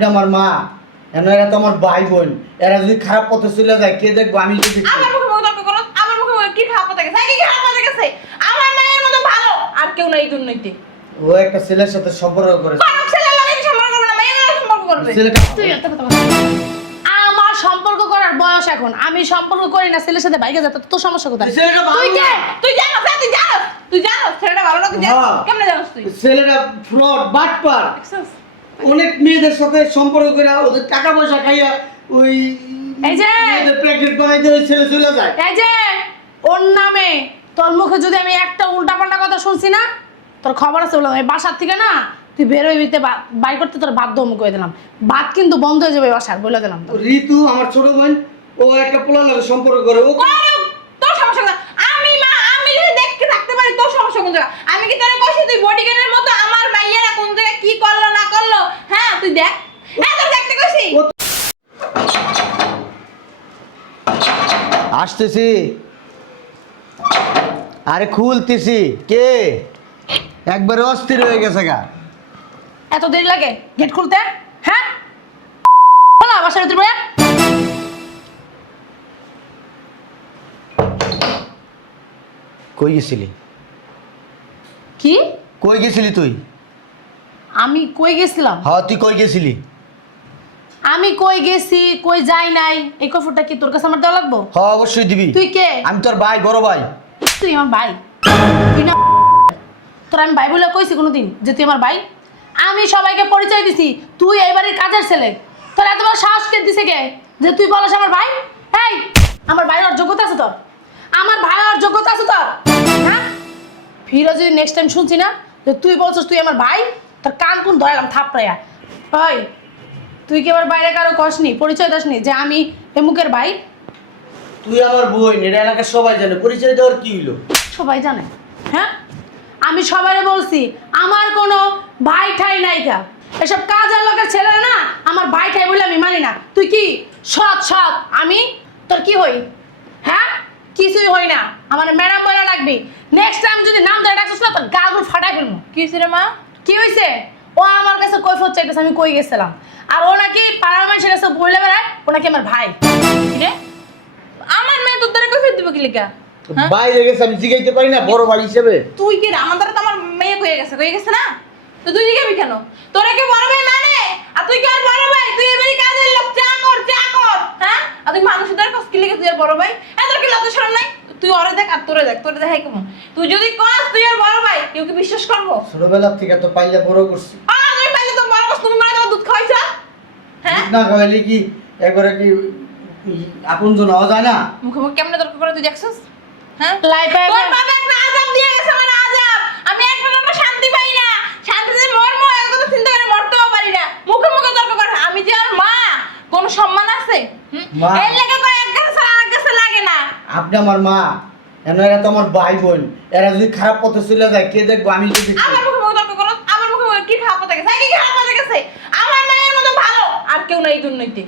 আপনি আমার মা, এরা তো আমার ভাই বোন। এরা যদি খারাপ পথে চলে যায় কে দেখবো? আমি যদি আমার মুখে মুখে তর্ক করো, আমার মুখে মুখে কি খারাপ কথা গেছে? কি খারাপ কথা গেছে? আমার মায়ের মতো ভালো আর কেউ নাই দুর্নীতি। ও একটা ছেলের সাথে সম্পর্ক করে। কোন ছেলের লগে সম্পর্ক করবে না, মেয়ের লগে সম্পর্ক করবে। ছেলেটা তুই এত কথা বল। আমার সম্পর্ক করার বয়স এখন, আমি সম্পর্ক করি না ছেলের সাথে বাইকে যেতে, তোর সমস্যা কোথায়? ছেলেটা ভালো তুই কে? না। তুই জানোস, তুই জানোস ছেলেটা ভালো না, তুই জানোস হ্যাঁ। কেমনে জানোস তুই? ছেলেটা ফ্রড, বাটপার। দেখছস? অনেক মেয়েদের সাথে সম্পর্ক করে ওদের টাকা পয়সা খাইয়া ওই এই যে মেয়েদের প্রেগনেন্ট বানাইতে ওই ছেলে চলে যায়। এই যে ওর নামে তোর মুখে যদি আমি একটা উল্টাপাল্টা কথা শুনছি না, তোর খবর আছে বললাম, এই বাসার থেকে না তুই বেরোই দিতে বাই করতে তোর বাধ্য আমি করে দিলাম। ভাত কিন্তু বন্ধ হয়ে যাবে বাসার, বলে দিলাম তো। ঋতু আমার ছোট বোন, ও একটা পোলার লাগে সম্পর্ক করে। ও করুক, তোর সমস্যা কোথায়? আমি মা, আমি যদি দেখতে থাকতে পারি তোর সমস্যা কোন জায়গায়? আমি কি তোরে কইছি তুই বডিগার্ডের মতো আমার মাইয়ারা কোন জায়গায় কি করলো না করলো? হ্যাঁ তুই দেখ, হ্যাঁ তোর দেখতে কইছি। আসতেছি, আরে খুলতেছি। কে? একবারে অস্থির হয়ে গেছে গা। এত দেরি লাগে গেট খুলতে? হ্যাঁ বলা বাসার ভিতরে বলে। কই গেছিলি? কি? কই গেছিলি তুই? আমি কই গেছিলাম? হ্যাঁ, তুই কই গেছিলি? আমি কই গেছি কই যাই নাই এই কফরটা কি তোর কাছে আমার দেওয়া লাগবো? হ্যাঁ, অবশ্যই দিবি। তুই কে? আমি তোর ভাই, বড় ভাই। তুই আমার ভাই? তুই না তোর আমি ভাই বলে কইছি কোনোদিন যে তুই আমার ভাই? আমি সবাইকে পরিচয় দিছি তুই এই বাড়ির কাজের ছেলে। তোর এত বড় সাহস কে দিছে কে যে তুই বলস আমার ভাই? এই আমার ভাই হওয়ার যোগ্যতা আছে তোর? আমার ভাই হওয়ার যোগ্যতা আছে তোর? হ্যাঁ ফিরো যদি নেক্সট টাইম শুনছি না যে তুই বলছিস তুই আমার ভাই, তোর কান কোন ধরালাম থাপড়াইয়া। ওই তুই কি আমার বাইরে কারো কসনি পরিচয় দাসনি যে আমি এমুকের ভাই? তুই আমার বোন, এটা এলাকার সবাই জানে। পরিচয় দেওয়ার কি হইলো? সবাই জানে। হ্যাঁ আমি সবাইরে বলছি আমার কোনো ভাই ঠাই নাইকা। এসব কাজের লোকের ছেলে না আমার ভাই ঠাই বলে আমি মানি না। তুই কি সৎ সৎ? আমি তোর কি হই? হ্যাঁ কিছুই হই না। আমার ম্যাডাম বলে রাখবি, নেক্সট টাইম যদি নাম ধরে ডাকছিস না তোর গালগুলো ফাটাই ফেলবো। কি হইছে রে মা? কি হয়েছে? ও আমার কাছে কৈফিয়ত চাইতেছে আমি কই গেছিলাম, আর ও নাকি পাড়ার মানুষের কাছে বলে বেড়ায় ও নাকি আমার ভাই। কি রে? আমার মেয়ে তোর দ্বারা কই দিব কি লিগা? হ্যাঁ? বাইরে গেছে, আমি জিগাইতে পারি না বড় ভাই হিসেবে? তুই কি রে? আমার দ্বারা তো আমার মেয়ে কয়ে গেছে না? তো তুই জিগাবি কেন? তোরা কি বড় ভাই মানে? আর তুই কি আর বড় ভাই? তুই এবারে কাজের লোক, চা কর। হ্যাঁ? আর তুই মানুষের দ্বারা কস কি লিগা তুই আর বড় ভাই? তোর কি লজ্জা শরম নাই? তুই ওরে দেখ আর তোরে দেখাই কেমন? তুই যদি কস তুই আর বড় ভাই, কেউ কি বিশ্বাস করবো? ছোটবেলা থেকে তো পাইলে বড় করছি। তুমি পাইলে তো বড় কস, তুমি মানে তোমার দুধ খাইছ? হ্যাঁ? না খাইলে কি একবারে কি আপন জন হওয়া যায় না? মুখে মুখে কেমনে তর্ক করে তুই দেখছস? হ্যাঁ? লাইফে তোর বাবা একটা আযাব দিয়ে গেছে, মানে আযাব। আমি একটা কোনো শান্তি পাই না। শান্তিতে মরমু এর কথা চিন্তা করে মরতেও পারি না। মুখে মুখে তর্ক করে। আমি যে আর মা, কোন সম্মান আছে? মা। এর লাগা করে এক গাছে ছাড়া আরেক গাছে লাগে না। আপনি আমার মা, এরা তো আমার ভাই বোন। এরা যদি খারাপ পথে চলে যায় কে দেখবো? আমি যদি আমার মুখে মুখে তর্ক করো, আমার মুখে মুখে কি খারাপ কথা গেছে? কি খারাপ কথা গেছে? আমার মায়ের মতো ভালো আর কেউ নাই দুর্নীতি।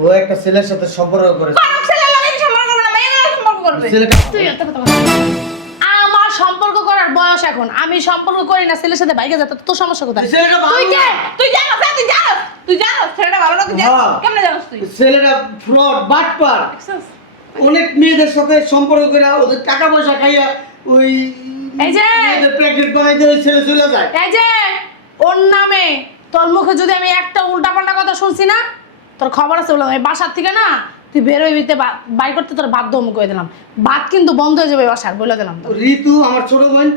ও একটা ছেলের সাথে সম্পর্ক করে। কোন ছেলের লগে সম্পর্ক করবে না, মেয়ের লগে সম্পর্ক করবে। ছেলেটা তুই এত কথা বল। আমার সম্পর্ক করার বয়স এখন, আমি সম্পর্ক করি না ছেলের সাথে বাইকে যেতে, তোর সমস্যা কোথায়? ছেলেটা ভালো তুই কে? না। তুই জানোস, তুই জানোস ছেলেটা ভালো না, তুই জানোস হ্যাঁ। কেমনে জানোস তুই? ছেলেটা ফ্রড, বাটপার। দেখছস? অনেক মেয়েদের সাথে সম্পর্ক করে ওদের টাকা পয়সা খাইয়া ওই এই যে মেয়েদের প্রেগনেন্ট বানাইতে ওই ছেলে চলে যায়। এই যে ওর নামে তোর মুখে যদি আমি একটা উল্টাপাল্টা কথা শুনছি না, তোর খবর আছে বললাম, এই বাসার থেকে না তুই বেরোই দিতে বাই করতে তোর বাধ্য আমি করে দিলাম। ভাত কিন্তু বন্ধ হয়ে যাবে বাসার, বলে দিলাম তো। ঋতু আমার ছোট বোন,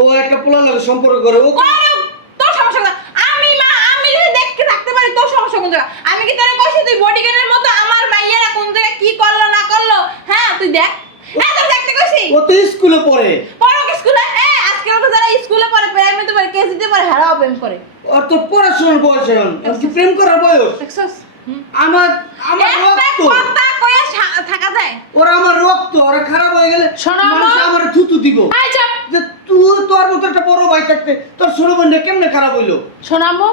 ও একটা পোলার লাগে সম্পর্ক করে। ও করুক, তোর সমস্যা কোথায়? আমি মা, আমি যদি দেখতে থাকতে পারি তোর সমস্যা কোন জায়গায়? আমি কি তোরে কইছি তুই বডিগার্ডের মতো আমার মাইয়ারা কোন জায়গায় কি করলো না করলো? হ্যাঁ তুই দেখ, হ্যাঁ তোর দেখতে কইছি। ও তো স্কুলে পড়ে। পড়ো কি স্কুলে? আজকাল তো যারা স্কুলে পড়ে, প্রাইমারিতে পড়ে, কেজিতে পড়ে, হেরাও প্রেম করে। আর তোর পড়াশোনার বয়স এখন, আর কি প্রেম করার বয়স? দেখছস? আমার আমার একটা রক্ত, কথা কইয়া থাকা যায়? ওরা আমার রক্ত, ওরা খারাপ হয়ে গেলে শোনো মানুষ আমার- আমার থুতু দিব। এই চাপ। যে তুই তোর মতো একটা বড় ভাই থাকতে তোর ছোট বোনটা কেমনে খারাপ হইলো? শোনামো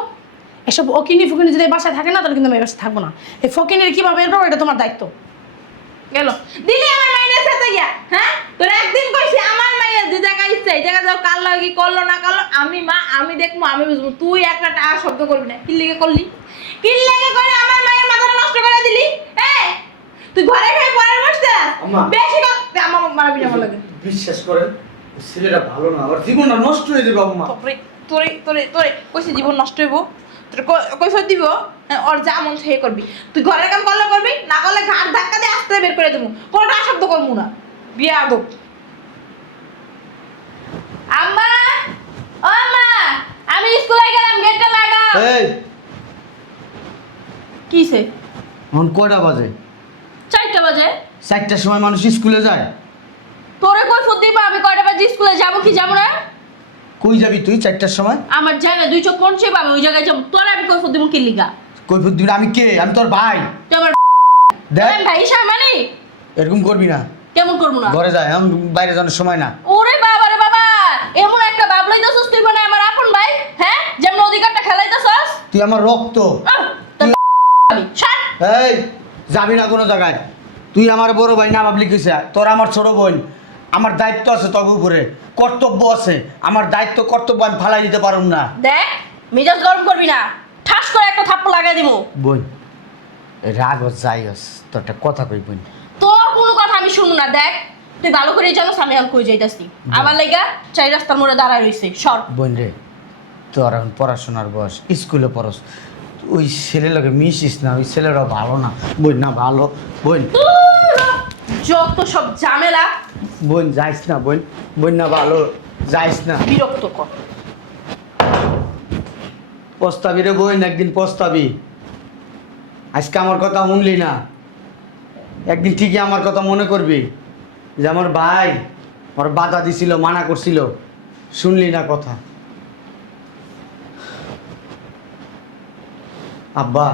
এসব অকিনি ফুকিনি যদি এই বাসায় থাকে না তাহলে কিন্তু আমি এই বাসায় থাকবো না। এই ফকিনের কিভাবে বের করবো এটা তোমার দায়িত্ব। গেল দিলি আমার মাইনের সাথে গিয়া। হ্যাঁ তোর একদিন কইছি আমার মাইয়া যে জায়গায় ইচ্ছা এই জায়গা যাও, কাল লাগি করলো না করলো আমি মা, আমি দেখবো, আমি বুঝবো। তুই একটা শব্দ করবি না। কি লিগে করলি? কি লাগে করে আমার মায়ের মাথাটা নষ্ট করে দিলি? তুই ঘরে খাই পরের বসতে আম্মা। বেশি কথা আমার মারাবি না লাগে। বিশ্বাস করেন ওই ছেলেটা ভালো না, আমার জীবনটা নষ্ট হয়ে যাবে আম্মা। তোরে তোরে তোরে তোরে কইছে জীবন নষ্ট হইব, তোর কৈফত দিব, ওর যা মন চাই করবি। তুই ঘরের কাম করলে করবি, না করলে ঘাট ধাক্কা দিয়ে আস্তে বের করে দেবো, কোনটা শব্দ করবো না। বিয়া আদব। আম্মা, ও আম্মা, আমি স্কুলে গেলাম, গেটটা লাগাও। এই কিসে? এখন কয়টা বাজে? 4টা বাজে। 4টার সময় মানুষ স্কুলে যায়? তোরে কৈফত দিব আমি কয়টা বাজে স্কুলে যাবো কি যাবো না? কই যাবি তুই 4টার সময়? আমার জানা দুই চোখ কোন পাবে ওই জায়গায় যাবো। তোর আমি কৈফত দিব কি লিগা? কৈফত দিবি? আমি কে? আমি তোর ভাই। তুই আমার দেখ ভাই হিসাব মানে এরকম করবি না। কেমন করবো না? ঘরে যায়, এখন বাইরে যাওয়ার সময় না। ওরে বাবা রে বাবা, এমন একটা বাবলাই দছস তুই মানে আমার আপন ভাই, হ্যাঁ? যেমন অধিকারটা খেলাইতেছস তুই আমার রক্ত। শাট। এই যাবি না কোনো জায়গায়। তুই আমার বড় ভাই না ভাবলি কিসে? তোর আমার ছোট বোন, আমার দায়িত্ব আছে তোর উপরে, কর্তব্য আছে। আমার দায়িত্ব কর্তব্য আমি ফালাই দিতে পারুম না। দেখ মেজাজ গরম করবি না, ঠাস করে একটা থাপ্পড় লাগাই দিব। বোন রাগ যাইস, তোর একটা কথা কই বোন। তোর কোনো কথা আমি শুনবো না। দেখ তুই ভালো করে জানোস আমি এখন কই যাইতাছি। আমার লাগা চাই রাস্তার মোড়ে দাঁড়ায় রইছে। সর। বোন রে, তোর এখন পড়াশোনার বয়স, স্কুলে পড়স, ওই ছেলের লগে মিশিস না। ওই ছেলেরা ভালো না বোন, না ভালো বোন। যত সব ঝামেলা, বোন যাইস না বোন, বোন না ভালো, যাইস না। বিরক্ত কর। পস্তাবি রে বোন, একদিন পস্তাবি। আজকে আমার কথা শুনলি না, একদিন ঠিকই আমার কথা মনে করবি যে আমার ভাই ওর বাধা দিছিল, মানা করছিল, শুনলি না কথা। আব্বা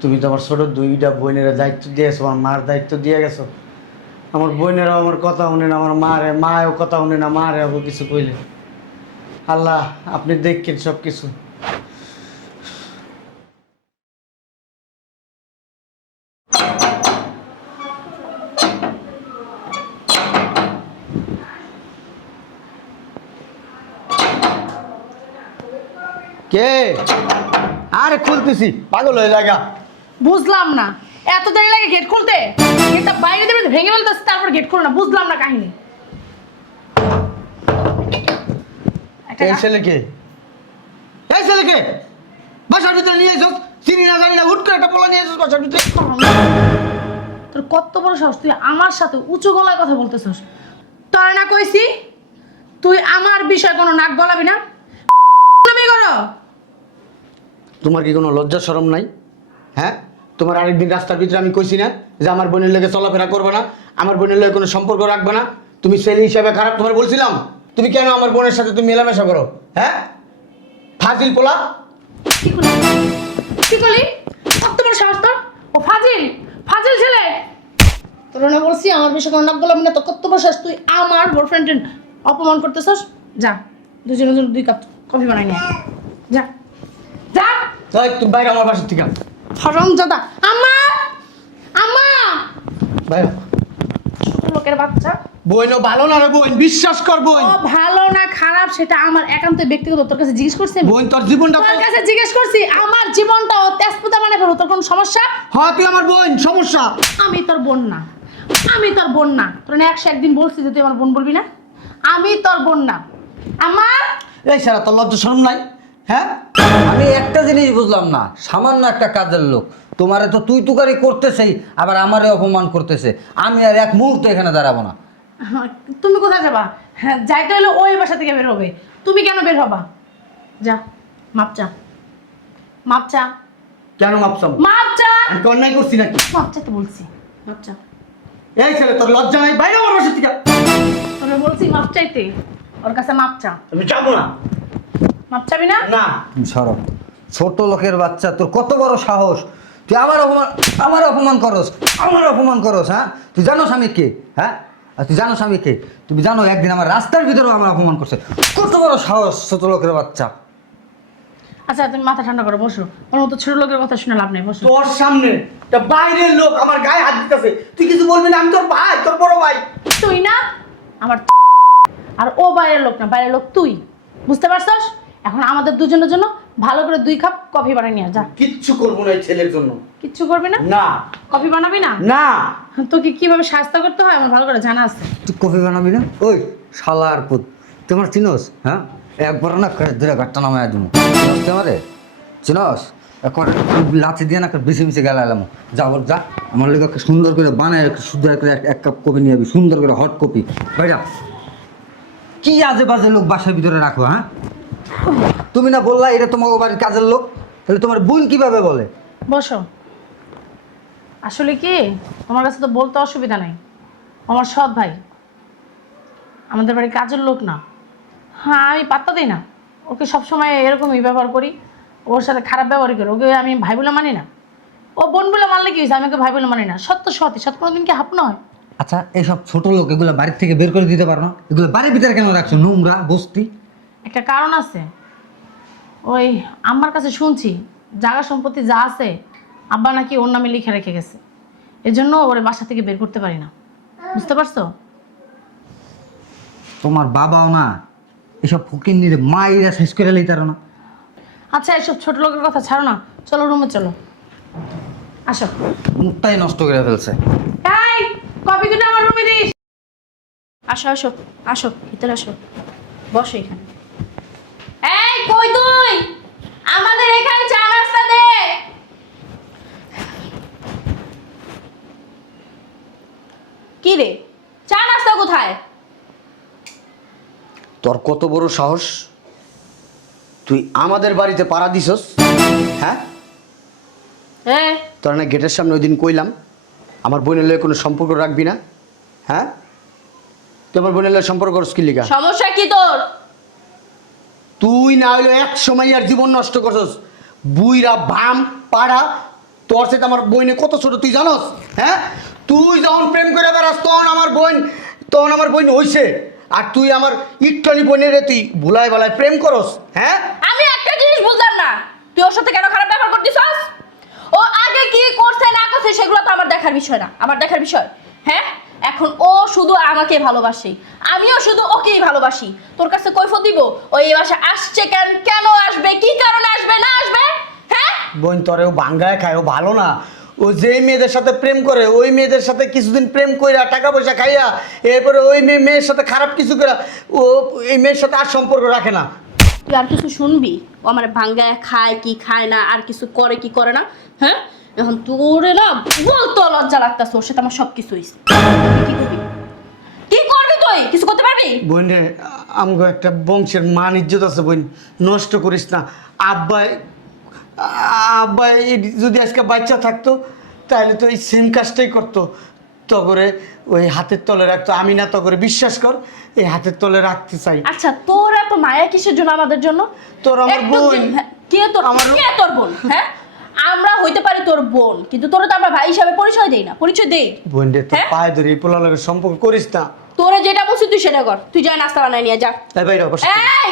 তুমি তো আমার ছোট 2টা বোনের দায়িত্ব দিয়েছো, আমার মার দায়িত্ব দিয়ে গেছো। আমার বোনেরাও আমার কথা শুনে না, আমার মায়েও কথা শুনে না, মারে আবু কিছু কইলে। আল্লাহ আপনি দেখছেন সব কিছু। কে? আরে খুলতেছি, পাগল হয়ে জায়গা। বুঝলাম না এত দেরি লাগে গেট খুলতে? গেটটা বাইরে দেবে ভেঙে ফেলতেছে, তারপর গেট খুলো না। বুঝলাম না কাহিনী। একটা এই ছেলেকে, এই ছেলেকে বাসার ভিতরে নিয়ে এসো, চিনি না জানি না, হুট করে একটা পোলা নিয়ে এসো বাসার ভিতরে। তোর কত বড় সাহস, তুই আমার সাথে উঁচু গলায় কথা বলতেছিস? তোর না কইছি তুই আমার বিষয়ে কোনো নাক গলাবি না। তুমি করো। তোমার কি কোনো লজ্জা শরম নাই? হ্যাঁ, তোমার আরেকদিন রাস্তার ভিতরে আমি কইছি না যে আমার বোনের লগে চলাফেরা করবে না, আমার বোনের লগে কোনো সম্পর্ক রাখবে না? তুমি ছেলে হিসাবে খারাপ, তোমার বলছিলাম। তুমি কেন আমার বোনের সাথে তুমি মেলামেশা করো? হ্যাঁ, ফাজিল পোলা। কি করলি? কি করলি? কত বড় সাহস তোর? ও ফাজিল, ফাজিল ছেলে। তোর না বলছি আমার বিষয়ে কোনো নাক গলাবি না। তো কত বড় সাহস, তুই আমার বয়ফ্রেন্ডের অপমান করতেছস? যা দুজনের জন্য 2 কাপ কফি বানাই নিয়ে আয়। যা যা। তাই তুমি বাইরে আমার বাসার থেকে হারামজাদা। আম্মা, আম্মা, বাইরে। ছোট লোকের বাচ্চা। বোন ও ভালো না রে বোন, বিশ্বাস কর বোন। ও ভালো না খারাপ সেটা আমার একান্ত ব্যক্তিগত। তোর কাছে জিজ্ঞেস করছি আমি? বোন তোর জীবনটা তোর কাছে জিজ্ঞেস করছি আমার জীবনটা ও তেজপুতা মানে ফেলো। তোর কোনো সমস্যা? হ্যাঁ তুই আমার বোন, সমস্যা। আমি তোর বোন না, আমি তোর বোন না। তোর না 101 বলছি যে তুই আমার বোন বলবি না। আমি তোর বোন না। আম্মা, এই সারা তোর লজ্জা শরম নাই? হ্যাঁ, আমি একটা জিনিস বুঝলাম না, সামান্য একটা কাজের লোক তোমারে তো তুই তুকারি করতেছেই, আবার আমারে অপমান করতেছে। আমি আর এক মুহূর্ত এখানে দাঁড়াবো না। তুমি কোথায় যাবা? হ্যাঁ, যাইতে হলে ওই বাসা থেকে বের হবে। তুমি কেন বের হবা? যা মাপ চা, মাপ চা, কেন মাপছাম? মাপ চা। আমি কি অন্যায় করছি নাকি? মাপ চাইতে বলছি, মাপ চা। এই ছেলে তোর লজ্জা নাই? বাইরে আমার বাসার থেকে। তোরে বলছি মাপ চাইতে, ওর কাছে মাপ চা। আমি যাবো না। মাপ চাবি না? না। সরব, ছোট লোকের বাচ্চা, তোর কত বড় সাহস! তুই আমার অপমান করস, আমার অপমান করস। হ্যাঁ, তুই জানোস আমি কে? হ্যাঁ, আর তুই জানোস আমি কে? তুমি জানো একদিন আমার রাস্তার ভিতরেও আমার অপমান করছে। কত বড় সাহস ছোট লোকের বাচ্চা! আচ্ছা তুমি মাথা ঠান্ডা করো, বসো। ওর মতো ছোট লোকের কথা শুনে লাভ নেই, বসো। তোর সামনে একটা বাইরের লোক আমার গায়ে হাত দিতেছে, তুই কিছু বলবি না? আমি তোর ভাই, তোর বড় ভাই। তুই না আমার আর ও বাইরের লোক না, বাইরের লোক তুই। বুঝতে পারছস? এখন আমাদের দুজনের জন্য ভালো করে 2 কাপ কফি বানিয়ে নিয়ে আয়, যা। কিচ্ছু করবো না এই ছেলের জন্য। কিচ্ছু করবি না? না কফি বানাবি না? না তোকে কিভাবে শাস্তা করতে হয় আমার ভালো করে জানা আছে। তুই কফি বানাবি না? ওই শালার পুত, তোমার চিনোস? হ্যাঁ, একবার না ধরে ঘাটটা নামায় দিব আমারে, চিনোস? একবার লাচি দিয়ে না বেশি বেশি গেলা এলাম। যা বল, যা আমার লোক সুন্দর করে বানায় শুদ্ধ করে 1 কাপ কফি নিয়ে যাবি, সুন্দর করে হট কফি। ভাইরা কি আজে বাজে লোক বাসার ভিতরে রাখো, হ্যাঁ? তুমি না বললা এটা তোমার বাড়ির কাজের লোক, তাহলে তোমার বোন কিভাবে বলে? বসো। আসলে কি, তোমার কাছে তো বলতে অসুবিধা নাই, আমার সৎ ভাই, আমাদের বাড়ির কাজের লোক না। হ্যাঁ, আমি পাত্তা দিই না ওকে, সবসময় এরকমই ব্যবহার করি, ওর সাথে খারাপ ব্যবহার করি, ওকে আমি ভাই বলে মানি না। ও বোন বলে মানলে কি হয়েছে, আমি ওকে ভাই বলে মানি না। সত্য সতই, সত্য কোনোদিন কি হাপ নয়। আচ্ছা, এইসব ছোট লোক এগুলো বাড়ির থেকে বের করে দিতে পারো না? এগুলো বাড়ির ভিতরে কেন রাখছো, নোংরা বস্তি? একটা কারণ আছে, ওই আমার কাছে শুনছি জায়গা সম্পত্তি যা আছে আব্বা নাকি ওর নামে লিখে রেখে গেছে, এজন্য ওরে বাসা থেকে বের করতে পারি না। বুঝতে পারছো? তোমার বাবাও না এসব ফকির নিয়ে মায়েরা শেষ করে লইতারো না। আচ্ছা, এসব ছোট লোকের কথা ছাড়ো না, চলো রুমে চলো, আসো। মুখটাই নষ্ট করে ফেলছে। এই কফি দুটো আমার রুমে দিস। আসো আসো আসো, ভিতরে আসো, বসো এখানে। এই কই তুই? আমাদের এখানে চা নাস্তা দে। কি রে, চা নাস্তা কোথায়? তোর কত বড় সাহস, তুই আমাদের বাড়িতে পাড়া দিছস? হ্যাঁ, হ্যাঁ, তোর না গেটের সামনে ওই দিন কইলাম আমার বোনের লয়ে কোনো সম্পর্ক রাখবি না। হ্যাঁ, তুই আমার বোনের লয়ে সম্পর্ক করস কি লিগা? সমস্যা কি তোর? তুই না হইলো এক সময় আর জীবন নষ্ট করছস। বুইরা ভাম পাড়া, তোর সাথে আমার বোনে কত ছোট তুই জানস? হ্যাঁ, তুই যখন প্রেম করে বেড়াস তখন আমার বোন হইছে, আর তুই আমার ইট্টনি বোনের তুই ভুলায় বেলায় প্রেম করস। হ্যাঁ, আমি একটা জিনিস বুঝলাম না, তুই ওর সাথে কেন খারাপ ব্যবহার করতেছস? ও আগে কি করছে না করছে সেগুলো তো আমার দেখার বিষয় না, আমার দেখার বিষয়। হ্যাঁ, এখন ও শুধু আমাকে ভালোবাসে, আমিও শুধু ওকেই ভালোবাসি। তোর কাছে কৈফিয়ত দিব ও এই বাসা আসছে কেন, কেন আসবে, কি কারণে আসবে না আসবে? হ্যাঁ, বোন তোরেও ভাঙ্গায় খায়, ও ভালো না। ও যেই মেয়েদের সাথে প্রেম করে ওই মেয়েদের সাথে কিছুদিন প্রেম কইরা টাকা পয়সা খাইয়া এরপরে ওই মেয়ের সাথে খারাপ কিছু করে ও এই মেয়ের সাথে আর সম্পর্ক রাখে না। তুই আর কিছু শুনবি? ও আমার ভাঙ্গায় খায় কি খায় না, আর কিছু করে কি করে না? হ্যাঁ, এখন তোরে না বলতো লজ্জা লাগতাছে, ওর সাথে আমার সব কিছু হইছে। কি করবি, কি করবি তুই? কিছু করতে পারবি? বোন রে, আমগো একটা বংশের মান ইজ্জত আছে বোন, নষ্ট করিস না। আব্বাই আব্বাই যদি আজকে বাচ্চা থাকতো তাহলে তো এই সেম কাজটাই করতো, তগরে ওই হাতের তলে রাখতো। আমি না তগরে বিশ্বাস কর এই হাতের তলে রাখতে চাই। আচ্ছা, তোর এত মায়া কিসের জন্য আমাদের জন্য? তোর আমার একটু বোন। হ্যাঁ, কে তোর আমার- কে তোর বোন? হ্যাঁ, আমরা হইতে পারি তোর বোন, কিন্তু তোর তো আমরা ভাই হিসাবে পরিচয় দেই না, পরিচয় দেই? বোন রে, তোর হ্যাঁ? পায়ে ধরে এই পোলালের সম্পর্ক করিস না। তোরে যেটা বলছি তুই সেটা কর, তুই যা নাস্তা বানাই নিয়ে যা। এই বাইরে অবশ্য এই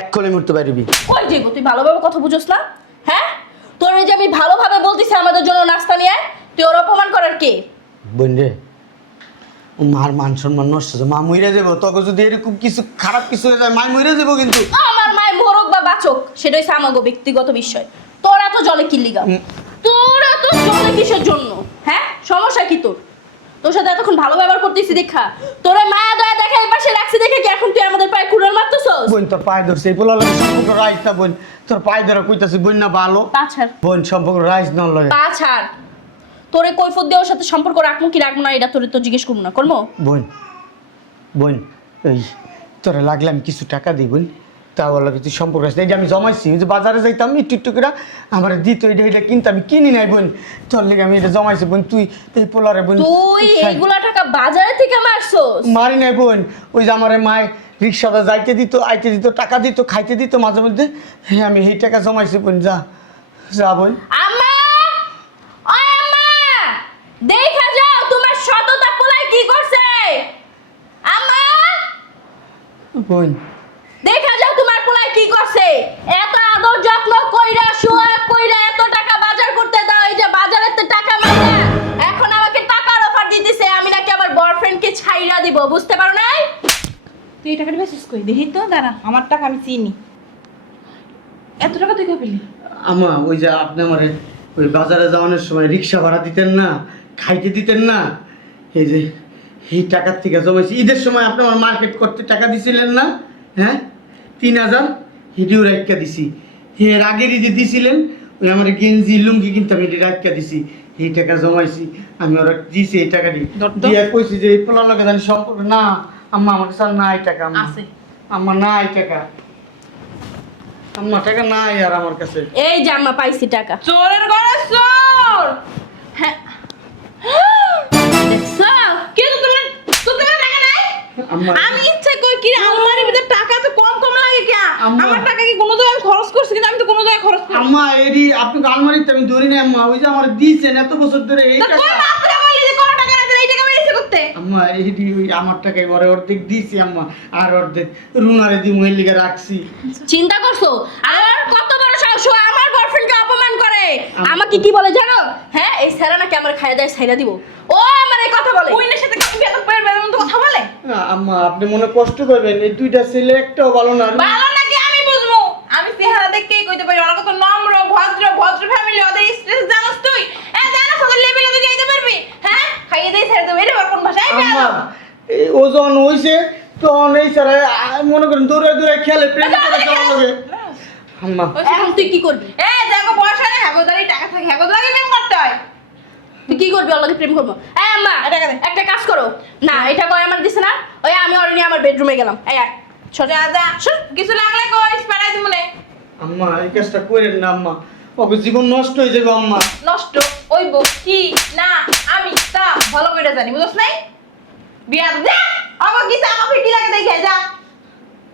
এক্ষুনি মরতে পারবি। কই যাইব? তুই ভালোভাবে কথা বুঝোস না? হ্যাঁ, তোর এই যে আমি ভালোভাবে বলতেছি আমাদের জন্য নাস্তা নিয়ে আয়, তুই ওর অপমান করার কে? বোন রে, ও মার মান সম্মান নষ্ট হচ্ছে, মা মইরা যাবো। তখন যদি এরকম কিছু খারাপ কিছু হয়ে যায় মা মইরা যাবো কিন্তু। আমার মায়ের মোরক বা বাচক সেটা হচ্ছে আমাগো ব্যক্তিগত বিষয়। তোর এত জলে কি লিগা? তোর এত জলে কিসের জন্য? হ্যাঁ, সমস্যা কি তোর? তোর সাথে এতক্ষণ ভালো ব্যবহার করতেছি দেখা, তোরে মায়া দয়া দেখা এই পাশে রাখছি দেখে কি এখন তুই আমাদের পায়ে কুড়াল মারতেছস? বোন তোর পায়ে ধরছে এই পোলালের সম্পর্ক রাইস না বোন, তোর পায়ে ধরে কইতাছি বোন না ভালো। পাছাড় বোন সম্পর্ক রাইস না লয়। পাছাড়, তোরে কৈফিয়ত দিয়ে ওর সাথে সম্পর্ক রাখবো কি রাখবো না এটা তোরে তো জিজ্ঞেস করবো না, করবো? বোন বোন এই তোরা লাগলে আমি কিছু টাকা দিই বোন, তা বললো তুই সম্পর্ক আছে। এই যে আমি জমাইছি, ওই যে বাজারে যাইতাম একটু একটু করে আমার দিত, এটা কিনতে আমি কিনি নাই বোন, তোর লেগে আমি এটা জমাইছি বোন। তুই এই পোলারে বোন তুই এইগুলা টাকা বাজারে থেকে মারছস? মারি নাই বোন, ওই যে আমার মায় রিক্সাটা যাইতে দিত আইতে দিত টাকা দিত খাইতে দিত মাঝে মধ্যে, হ্যাঁ আমি এই টাকা জমাইছি বোন। যা যা বোন। আম্মা, ও আম্মা, দেখা যাও তোমার সততা পোলাই কি করছে। আম্মা, বোন দেখা যাও তোমার পোলাই কি করছে। এত আদর যত্ন কইরা সোয়াগ কইরা এত টাকা বাজার করতে দাও, এই যে বাজারের তে টাকা মাইরা এখন আমাকে টাকার অফার দিতেছে, আমি নাকি আমার বয়ফ্রেন্ডকে ছাইরা দিব, বুঝতে পারো নাই? তুই এই টাকাটা বেশিস কই দেখি তো, দাঁড়া, আমার টাকা আমি চিনি। এত টাকা তুই কই পেলি? আম্মা ওই যে আপনি আমার ওই বাজারে যাওয়ানোর সময় রিক্সা ভাড়া দিতেন না, খাইতে দিতেন না, এই যে এই টাকার থেকে জমাইছি। ঈদের সময় আপনি আমার মার্কেট করতে টাকা দিছিলেন না, হ্যাঁ 3000 হিডিও রাখা দিছি। এর আগের ঈদে দিছিলেন ওই আমার গেঞ্জি লুঙ্গি কিন্তু আমি রাখা দিছি। এই টাকা জমাইছি আমি ওরা দিছি, এই টাকাটি দিয়ে কইছি যে এই পোলার লোকে জানি সম্পর্ক না। আম্মা আমার কাছে আর নাই টাকা। আম্মা আছে। আম্মা নাই টাকা, আম্মা টাকা নাই আর আমার কাছে। এই যে আম্মা পাইছি টাকা। চোরের ঘরে চোর। হ্যাঁ। দেখছো? কিন্তু তুমি টাকা নাই? আম্মা আমি ইচ্ছে কই কি রে, আলমারির ভিতর টাকা তো কম কম লাগে কে? আম্মা। আমার টাকা কি কোনো জায়গায় খরচ করছি কিন্তু আমি তো কোনো জায়গায় খরচ করি না। আম্মা এডি আপনি আলমারিতে আমি ধরি না আম্মা, ওই যে আমার দিয়েছেন এত বছর ধরে এই তা টাকা। কই মাত্র বললি যে কোনো টাকা নাই, তাহলে এই টাকা বেরিয়েছে করতে? আম্মা এডি ওই আমার টাকায় ওরে অর্ধেক দিয়েছি আম্মা, আর অর্ধেক রুনারে দি মুহের লিগে রাখছি। চিন্তা করছো আর কত বড় সাহস ও আমার বয়ফ্রেন্ডকে অপমান করে? আমাকে কি বলে জানো? হ্যাঁ, এই স্যারা নাকি আমার খাইয়া দেয় ছাইরা দিব। ও আমার এই কথা বলে। উইনের সাথে কত বেয়াদব পের বেয়াদব মতো কথা বলে? আম্মা আপনি মনে কষ্ট করবেন, এই দুইটা ছেলে একটাও ভালো না। ভালো নাকি আমি বুঝবো? আমি চেহারা দেখেই কইতে পারি ওরা কত নম্র ভদ্র ফ্যামিলি, ওদের স্ট্রেস জানোস তুই? জানোস ওদের লেভেলে তুই যাইতে পারবি? হ্যাঁ, খাইয়ে দেই ছেড়ে দেবো, এটা আবার কোন ভাষায়? আম্মা এই ওজন হইছে তখন এই স্যার মনে করেন দৌড়ে দৌড়ে খেলে প্রেম করে যাওয়া লাগে। আম্মা এখন তুই কি করবি? দেখো বয়স হয় না, হ্যাগোদারি টাকা থাকে, হ্যাগোদারি প্রেম করতে হয়। তুই কি করবি? ওর লগে প্রেম করবো? এই আম্মা, টাকা দে। একটা কাজ করো না, এটা কয় আমার দিছে না, ওই আমি ওর নিয়ে আমার বেডরুমে গেলাম। এই আয়, যা যা, কিছু লাগলে কইস, পাঠাই দিমু নে। আম্মা এই কাজটা করেন না আম্মা, ওকে জীবন নষ্ট হয়ে যাবে আম্মা। নষ্ট হইব কি না আমি তা ভালো করে জানি, বুঝছ নাই? বিয়া যা, আমার কি আমাকে কি লাগে দেখে যা,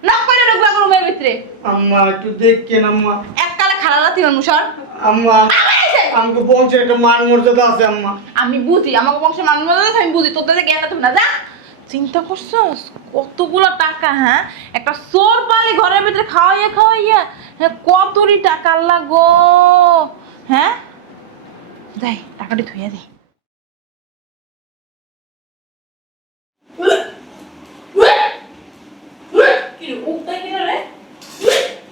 নক করে ঢুকবা রুমের ভিতরে। আম্মা একটু দেখেন আম্মা। এককালে খালা রাতি অনুসার আম্মা আমার এসে আমাকে বংশের একটা মান মর্যাদা আছে আম্মা। আমি বুঝি, আমাকে বংশের মানুষ আছে, আমি বুঝি, তোদের জ্ঞান তুমি না যা। চিন্তা করছস কতগুলো টাকা? হ্যাঁ, একটা চোর পালি ঘরের ভিতরে খাওয়াইয়া হ্যাঁ, কতরি টাকা লাগো। হ্যাঁ, যাই টাকাটি থুইয়া দিই। কি রে, উঠতাই কি রে?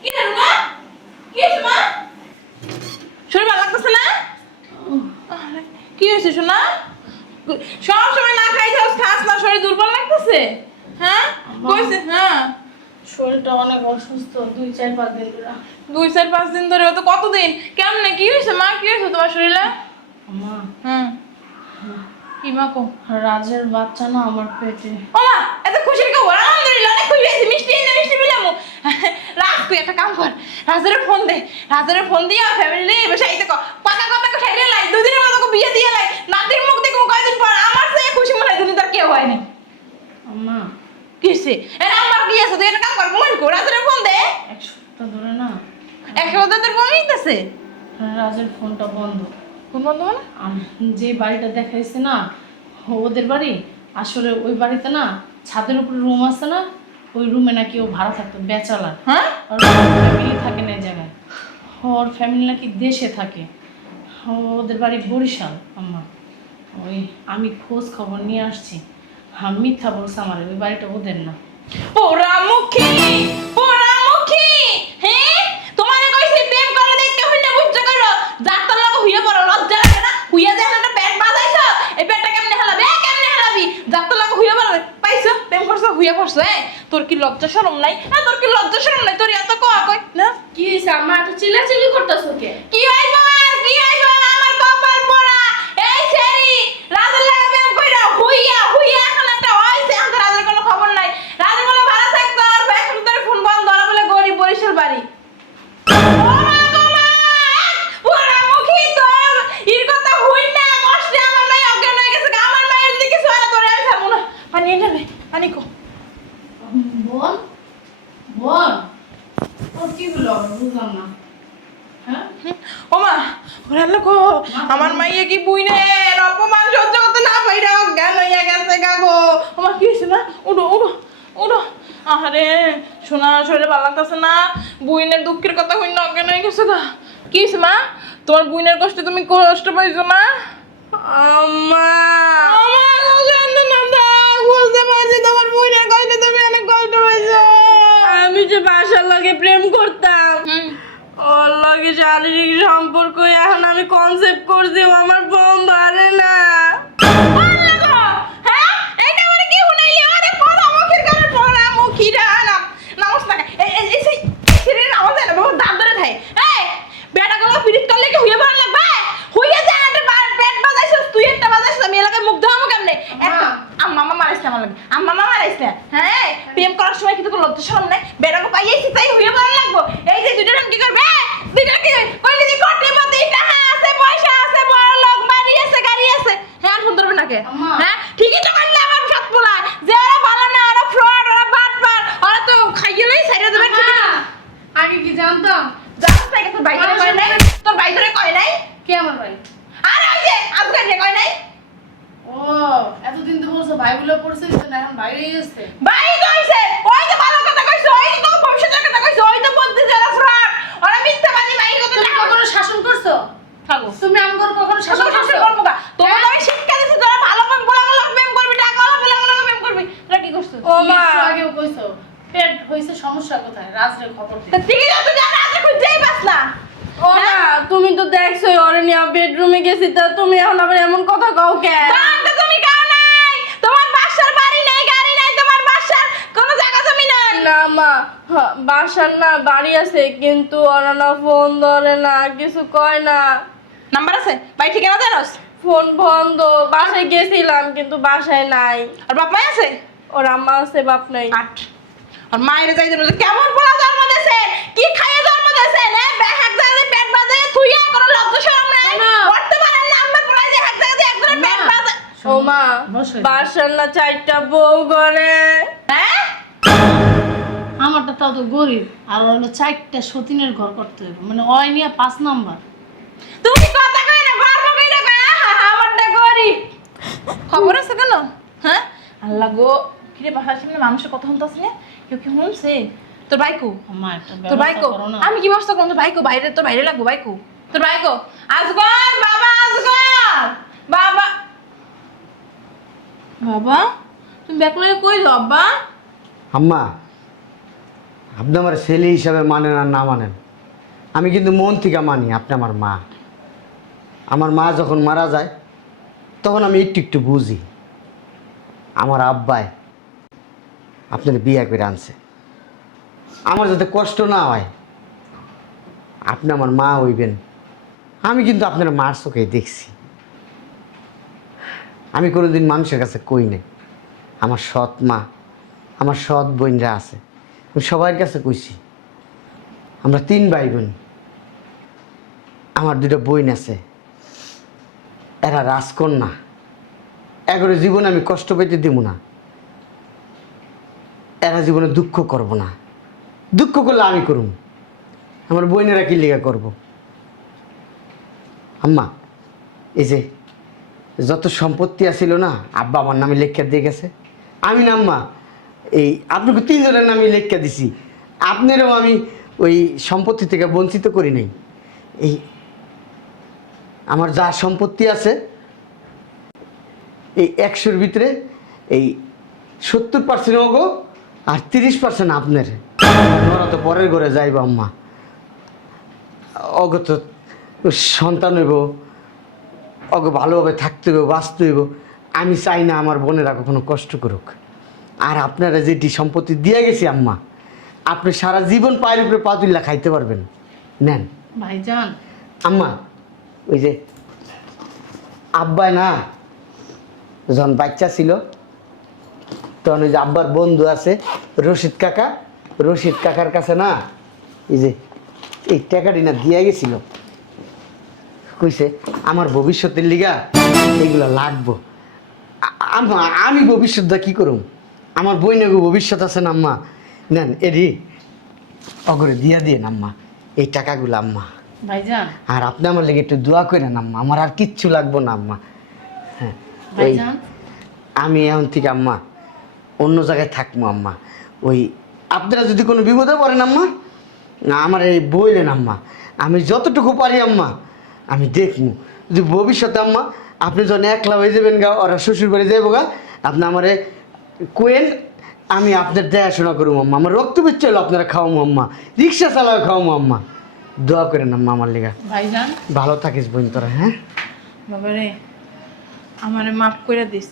কি রে রুনা? কি হয়েছে মা? শরীর ভালো লাগতেছে না? আরে, কি হয়েছে সোনা? সব সময় না খাই খাস না, শরীর দুর্বল লাগতেছে? হ্যাঁ কইছে? হ্যাঁ, শরীরটা অনেক অসুস্থ, 2-4-5 দিন ধরে। 2-4-5 দিন ধরে? তো কতদিন? কেমনে কি হয়েছে মা? কি হয়েছে তোমার শরীরে? আম্মা, হুম, কি মা কো? রাজের বাচ্চা না আমার পেটে। ও মা, এত খুশির খবর, আলহামদুলিল্লাহ, অনেক খুশি হয়েছি। মিষ্টি এনে মিষ্টি বিলামু। রাজ তুই একটা কাম কর, রাজের ফোন দে, রাজের ফোন দিয়া ফ্যামিলি বসাইতে কর, কথা কথা সাইডে লাই, 2 দিনের মতো বিয়ে দিয়ে লাই, নাতির মুখ দেখবো কয়দিন পর। আমার সে খুশি মনে হয় দুনিয়ার কেউ হয় না। আম্মা, কিসে আমার কি আছে? তুই একটা কাম কর, মোবাইল কর, রাজের ফোন দে। 1 সপ্তাহ ধরে না 1 সপ্তাহ তোর ফোন নিতেছে? রাজের ফোনটা বন্ধ। কোন বন্ধু মানে? যে বাড়িটা দেখাইছে না ওদের বাড়ি, আসলে ওই বাড়িতে না ছাদের উপরে রুম আছে না, ওই রুমে নাকি ও ভাড়া থাকতো, বেচালার। হ্যাঁ, ওর ফ্যামিলি থাকে না এই জায়গায়, ওর ফ্যামিলি নাকি দেশে থাকে, ওদের বাড়ি বরিশাল। আম্মা, ওই আমি খোঁজ খবর নিয়ে আসছি, মিথ্যা বলছে আমার, ওই বাড়িটা ওদের না। পোড়ামুখী পোড়ামুখী। হ্যাঁ, তোমারে কইছি প্রেম করে দেখতে হইলে বুঝতে করো, যার তোর লগে হইয়া পড়ো, লজ্জা লাগে না? হইয়া যখন একটা পেট বাজাইছ, এই পেটটা কেমনে হালাবি? কেমনে হালাবি? যার তোর লগে হইয়া পড়ো, পাইছো প্রেম করছো, হইয়া পড়ছো। তোর কি লজ্জা শরম নাই? তোর কি লজ্জা শরম নাই? তোর এত কোয়া কই না? কি হয়েছে আম্মা, এত চিল্লাচিল্লি করতেছো কে? কি হইবো আর কি হইবো? আমার কপাল পোড়া। এই ছেড়ি রাজের লাগা প্রেম কইরা হইয়া হইয়া এখন একটা হইছে, এখন তো রাজের কোনো খবর নাই। রাজের বলে ভালো থাকতো, আর এখন তোর ফোন বন্ধ, ওরা বলে গরিব বরিশাল বাড়ি। ও মা গো মা, পোড়ামুখী তোর ইর কথা হই না, কষ্টে আমার মেয়ে অজ্ঞান হয়ে গেছে। আমার মেয়ের যদি কিছু হয় না, তোরে আমি ছাড়বো না। পানি এনে নে, পানি কো। বোন, বোন, ওর কি হলো বুঝলাম না। হ্যাঁ, ও মা, ওরে লোক, আমার মাইয়ে কি বুইনের অপমান সহ্য করতে না পাইরা অজ্ঞান হইয়া গেছে গাগো। আমার কি হয়েছে না? উঠো উঠো উঠো। আরে শোনা, শরীরে ভালো লাগতেছে না, বুইনের দুঃখের কথা হইনা অজ্ঞান হয়ে গেছে গা। কি হয়েছে মা? তোমার বুইনের কষ্টে তুমি কষ্ট পাইছো না? আম্মা, আমার না থাক, বুঝতে পারছি তোমার বুইনের কষ্টে তুমি অনেক কষ্ট পাইছো। আমি যে বাসার লগে প্রেম করতাম, ও সময় কিন্তু কোনো লজ্জা শরম নাই বেড়াকে পাইয়েছি তাই হইয়া ভালো লাগবো এই যে দুইটা রকম কি করবে দুইটা কি কই যদি কোটি মতে টাকা আছে পয়সা আছে বড় লোক বাড়ি আছে গাড়ি আছে হ্যাঁ সুন্দর নাকি আম্মা। হ্যাঁ ঠিকই তো করলে আমার সাত পোলা যে ওরা ভালো না ওরা ফ্রড ওরা বাটপার ওরা তো খাইয়েলেই সাইডে দেবে ঠিক না আগে কি জানতাম? জানাস না তোর ভাই ধরে কয় নাই তোর ভাই ধরে কয় নাই কে আমার ভাই? আরে ওই যে আজকে যে কয় নাই ও এতদিন তো বলছো ভাই বলে পড়ছে না, এখন ভাই হয়ে গেছে। ভাই কইছে ওই তো ভালো কথা কইছে ওই তো ভবিষ্যতের কথা কইছে ওই তো বলতে যারা ফ্রড ওরা মিথ্যাবাদী ভাই কথা তুমি কখনো শাসন করছো? থাকো তুমি আমগর কখনো শাসন শাসন করছো? করবো কা তোমরা আমি শিক্ষা দিছি তোরা ভালো কাম বলা প্রেম করবি টাকা ওলা বলা প্রেম করবি তোরা কি করছিস ও মা একটু আগেও কইছো পেট হইছে, সমস্যা কোথায়? রাজরে খবর দে। ঠিকই তো তুই জানা আছে খুঁজেই পাস না ও মা তুমি তো দেখছোই ওরে নিয়ে বেডরুমে গেছি তা তুমি এখন আবার এমন কথা কও কেন? গানটা তুমি গাও নাই তোমার বাসার বাড়ি নাই গাড়ি নাই তোমার বাসার কোনো জায়গা জমি নাই না মা বাসার না বাড়ি আছে কিন্তু ওরা না ফোন ধরে না কিছু কয় না নাম্বার আছে ভাই ঠিকানা জানোস ফোন বন্ধ বাসায় গেছিলাম কিন্তু বাসায় নাই আর বাপ মাই আছে ওর আম্মা আছে বাপ নাই আট আর মায়ের যাই জন্য কেমন বলা জন্ম দিয়েছে কি খাইয়ে জন্ম দিয়েছে রে ব্যাগ জায়গায় পেট বাজে তুইয়া কোনো লজ্জা শরম নাই করতে পারেন না আমার বলা যে এক জায়গায় একজনের পেট বাজে ও মা বসো। বাসার না 4টা বউ করে হ্যাঁ আমারটা তাও তো গরিব, আর ওর হলো 4টা সতীনের ঘর করতে হবে, মানে ওই নিয়ে 5 নাম্বার। তুমি কথা কই না গর্ব কইরা কই আমারটা গরিব খবর আছে কেন হ্যাঁ আল্লাহ গো কিরে বাসার সামনে মানুষের কথা শুনতাছ না কেউ কি বলছে তোর বাইকু আমার একটা তোর বাইকো ব্যবস্থা করো না। আমি কি বসতো কোন বাইকো বাইরে তোর বাইরে লাগবো বাইকো তোর বাইকো আজগর বাবা আজগর বাবা বাবা তুমি ব্যাক লয়ে কই যাও আব্বা আম্মা আপনি আমার ছেলে হিসাবে মানেন আর না মানেন, আমি কিন্তু মন থেকে মানি আপনি আমার মা। আমার মা যখন মারা যায় তখন আমি একটু একটু বুঝি আমার আব্বাই আপনার বিয়ে করে আনছে আমার যাতে কষ্ট না হয়, আপনি আমার মা হইবেন। আমি কিন্তু আপনার মার চোখেই দেখছি, আমি কোনোদিন মানুষের কাছে কই নাই। আমার সৎ মা আমার সৎ বোনরা আছে, আমি সবার কাছে কইছি। আমরা 3 ভাই বোন, আমার 2টা বোন আছে, এরা রাজকন্যা, এগারো জীবন আমি কষ্ট পেতে দিব না, এরা জীবনে দুঃখ করব না। দুঃখ করলে আমি করুম, আমার বোনেরা কি লেগা করব। আম্মা এই যে যত সম্পত্তি আছিল না আব্বা আমার নামে লেখা দিয়ে গেছে, আমি না আম্মা এই আপনাকে 3 জনের নামে লেখা দিছি, আপনারও আমি ওই সম্পত্তি থেকে বঞ্চিত করি নাই। এই আমার যা সম্পত্তি আছে এই 100-র ভিতরে এই 70% ওগো আর 30% আপনার। ওরা তো পরের ঘরে যাইব আম্মা, অগত সন্তান হইব, অগ ভালোভাবে থাকতে হইব বাঁচতে হইব। আমি চাই না আমার বোনেরা কখনো কষ্ট করুক। আর আপনারা যেটি সম্পত্তি দিয়ে গেছি আম্মা, আপনি সারা জীবন পায়ের উপরে পা তুল্লা খাইতে পারবেন, নেন। ভাইজান আম্মা ওই যে আব্বাই না যখন বাচ্চা ছিল তখন ওই যে আব্বার বন্ধু আছে রশিদ কাকা, রশিদ কাকার কাছে না এই যে এই টাকাটি না দিয়া গেছিল, কইছে আমার ভবিষ্যতের লিগা এগুলো লাগবো। আম্মা আমি ভবিষ্যৎটা কি করুম, আমার বইনাগো ভবিষ্যৎ আছে না আম্মা, নেন এরি অগরে দিয়া দিয়ে আম্মা এই টাকাগুলো আম্মা। ভাইজান আর আপনি আমার লেগে একটু দোয়া করেন আম্মা, আমার আর কিচ্ছু লাগবো না আম্মা। হ্যাঁ ওই ভাইজান আমি এখন থেকে আম্মা অন্য জায়গায় থাকবো আম্মা। ওই আপনারা যদি কোনো বিপদে পড়েন আম্মা, না আমার এই বইলেন আম্মা, আমি যতটুকু পারি আম্মা আমি দেখবো। যদি ভবিষ্যতে আম্মা আপনি যখন একলা হয়ে যাবেন গা, ওরা শ্বশুর বাড়ি যাইব গা, আপনি আমারে কোয়েন, আমি আপনার দেখাশোনা করবো আম্মা। আমার রক্ত বেচে হলো আপনারা খাওয়াবো আম্মা, রিক্সা চালাও খাওয়াবো আম্মা। দোয়া করেন আম্মা আমার লেগা। ভাইজান ভালো থাকিস বোন তোরা। হ্যাঁ বাবারে আমারে মাফ করে দিস,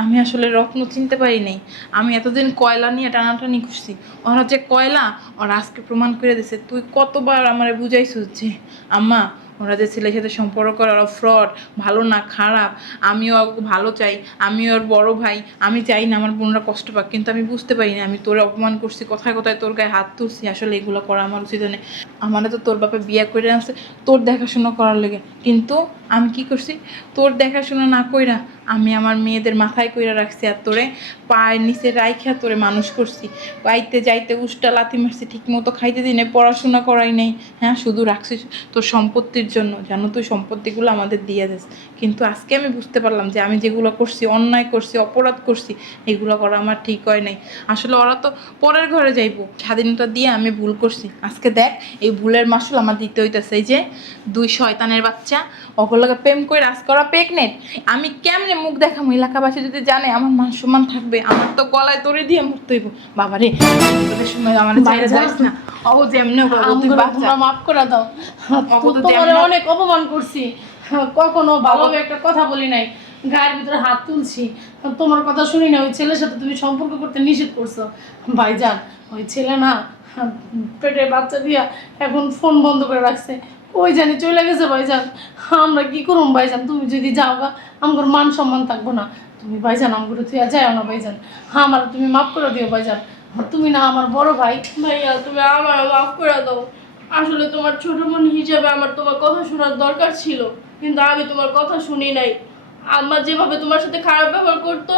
আমি আসলে রত্ন চিনতে পারি নাই। আমি এতদিন কয়লা নিয়ে টানাটানি করছি, ওরা যে কয়লা ওরা আজকে প্রমাণ করে দিছে। তুই কতবার আমারে বুঝাইছিস যে আম্মা ওরা যে ছেলের সাথে সম্পর্ক করে ওরা ফ্রড, ভালো না খারাপ। আমিও ওকে ভালো চাই, আমিও ওর বড় ভাই, আমি চাই না আমার বোনরা কষ্ট পাক, কিন্তু আমি বুঝতে পারি না আমি তোরে অপমান করছি, কথায় কথায় তোর গায়ে হাত তুলছি। আসলে এগুলো করা আমার উচিত নেই। আমার তো তোর বাপে বিয়ে করে আনছে তোর দেখাশোনা করার লেগে, কিন্তু আমি কি করছি, তোর দেখাশোনা না কইরা আমি আমার মেয়েদের মাথায় কইরা রাখছি, আর তোরে পায়ের নিচে রাইখা তোরে মানুষ করছি। বাইতে যাইতে উষ্টা লাথি মারছি, ঠিক মতো খাইতে দিই নাই, পড়াশোনা করাই নাই। হ্যাঁ, শুধু রাখছিস তোর সম্পত্তির জন্য, যেন তুই সম্পত্তিগুলো আমাদের দিয়ে দিস। কিন্তু আজকে আমি বুঝতে পারলাম যে আমি যেগুলো করছি, অন্যায় করছি, অপরাধ করছি, এগুলো করা আমার ঠিক হয় নাই। আসলে ওরা তো পরের ঘরে যাইবো, স্বাধীনতা দিয়ে আমি ভুল করছি। আজকে দেখ এই ভুলের মাসুল আমার দিতে হইতেছে। এই যে 2 শয়তানের বাচ্চা ওগুলোকে প্রেম করে আজকে ওরা প্রেগনেন্ট, আমি কেমনে মুখ দেখাবো? এলাকাবাসী যদি জানে আমার মান সম্মান থাকবে? আমার তো গলায় দড়ি দিয়ে মরতে হইব। বাবা রে, তোদের সময় আমার বাইরে যাস না। ও যেমনি হোক, তুই বাচ্চা তোমরা মাফ করে দাও। অবো তো তোমার যেমন- অনেক অপমান করছি, কখনো ভালোভাবে একটা কথা বলি নাই, গায়ের ভিতরে হাত তুলছি, তোমার কথা শুনি না। ওই ছেলের সাথে তুমি সম্পর্ক করতে নিষেধ করছো। ভাইজান, ওই ছেলে না পেটে বাচ্চা দিয়া এখন ফোন বন্ধ করে রাখছে, ওই জানি চলে গেছে। ভাইজান, আমরা কি করুম ভাইজান? তুমি যদি যাও গা আমার মান সম্মান থাকবো না। তুমি ভাইজান আমগুলো তুই আর যাও না ভাইজান। আমার তুমি মাফ করে দিও ভাইজান, তুমি না আমার বড় ভাই। ভাইয়া তুমি আমার মাফ করে দাও। আসলে তোমার ছোট বোন হিসেবে আমার তোমার কথা শোনার দরকার ছিল, কিন্তু আমি তোমার কথা শুনি নাই। আমার যেভাবে তোমার সাথে খারাপ ব্যবহার করতো,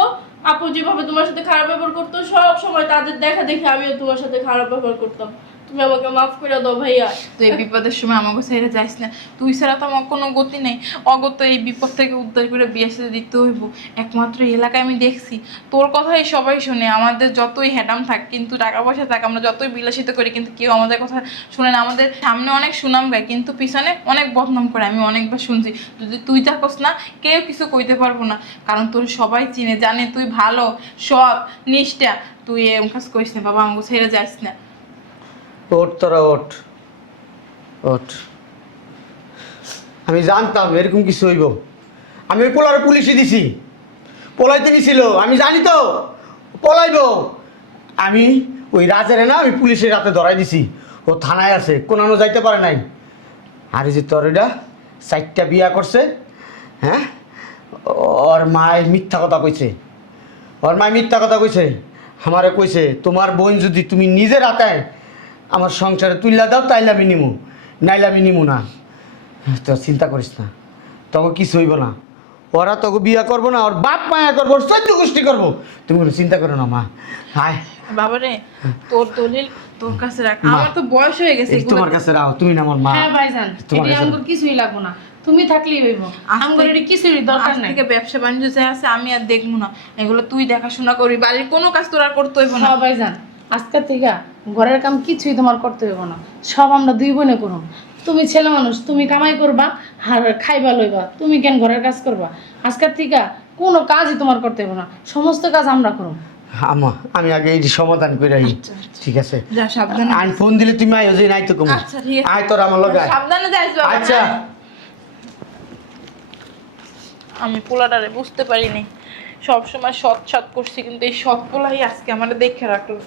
আপু যেভাবে তোমার সাথে খারাপ ব্যবহার করতো, সব সময় তাদের দেখা দেখে আমিও তোমার সাথে খারাপ ব্যবহার করতাম। তুমি আমাকে মাফ করে দাও ভাইয়া। তুই এই বিপদের সময় আমাকে ছেড়ে যাইস না, তুই ছাড়া তো আমার কোনো গতি নেই। অগত এই বিপদ থেকে উদ্ধার করে বিয়ে সাথে দিতে হইব। একমাত্র এই এলাকায় আমি দেখছি তোর কথাই সবাই শোনে, আমাদের যতই হ্যাডাম থাক, কিন্তু টাকা পয়সা থাক, আমরা যতই বিলাসিত করি, কিন্তু কেউ আমাদের কথা শুনে না। আমাদের সামনে অনেক সুনাম গায়, কিন্তু পিছনে অনেক বদনাম করে। আমি অনেকবার শুনছি, যদি তুই থাকস না কেউ কিছু কইতে পারবো না, কারণ তোর সবাই চিনে জানে তুই ভালো, সৎ, নিষ্ঠা। তুই এরকম কাজ করিস না বাবা, আমাকে ছেড়ে যাইস না। ওঠ তোরা, ওঠ ওঠ। আমি জানতাম এরকম কিছু হইব। আমি ওই পোলার পুলিশে দিছি, পলাইতে নিছিল, আমি জানি তো পলাইব। আমি ওই রাজের না আমি পুলিশের রাতে ধরাই দিছি, ও থানায় আছে, কোনানো যাইতে পারে নাই। আর এই যে তোর এটা 4টা বিয়া করছে, হ্যাঁ, ওর মায়ের মিথ্যা কথা কইছে, ওর মায়ের মিথ্যা কথা কইছে। আমারে কইছে তোমার বোন যদি তুমি নিজের হাতে আমার সংসারে তুইলা দাও তাইলে আমি নিমু, নাইলে আমি নিমু না। তো চিন্তা করিস না, তোকে কিছু হইব না। ওরা তোকে বিয়া করবো না, ওর বাপ মায়া করবো, ওর 14 গোষ্ঠী করবো। তুমি কোনো চিন্তা করো না মা। হায় বাবারে, তোর দলিল তোর কাছে রাখ, মা, আমার তো বয়স হয়ে গেছে এই তোমার কাছে রাও, তুমি না আমার মা। হ্যাঁ ভাইজান, তোমার এটি কাছে আমগুর কিছুই লাগবো না, তুমি থাকলেই হইব। আমগুর এটি কিছুই দরকার আজ নাই। থেকে ব্যবসা বাণিজ্য যা আছে আমি আর দেখবো না, এগুলো তুই দেখাশোনা করবি, বাড়ির কোনো কাজ তোর আর করতে হইব না। হ্যাঁ ভাইজান, আজকের থেকে ঘরের কাম কিছুই তোমার করতে হইব না, সব আমরা 2 বোনে করুম। তুমি ছেলে মানুষ, তুমি কামাই করবা আর খাইবা লইবা, তুমি কেন ঘরের কাজ করবা? আজকের থেকে কোনো কাজই তোমার করতে হইব না, সমস্ত কাজ আমরা করুম। আমা আমি আগে এই যে সমাধান করে আই। ঠিক আছে, যা সাবধানে। আমি ফোন দিলে তুমি আইও, যে নাই তো কম। আচ্ছা ঠিক আছে, আয় তোর আমার লগে আয়। সাবধানে যাইস বাবা। আচ্ছা। আমি পোলাটারে বুঝতে পারিনি, সবসময় সৎ সৎ করছি, কিন্তু এই সৎ পোলাই আজকে আমার দেখে রাখলো।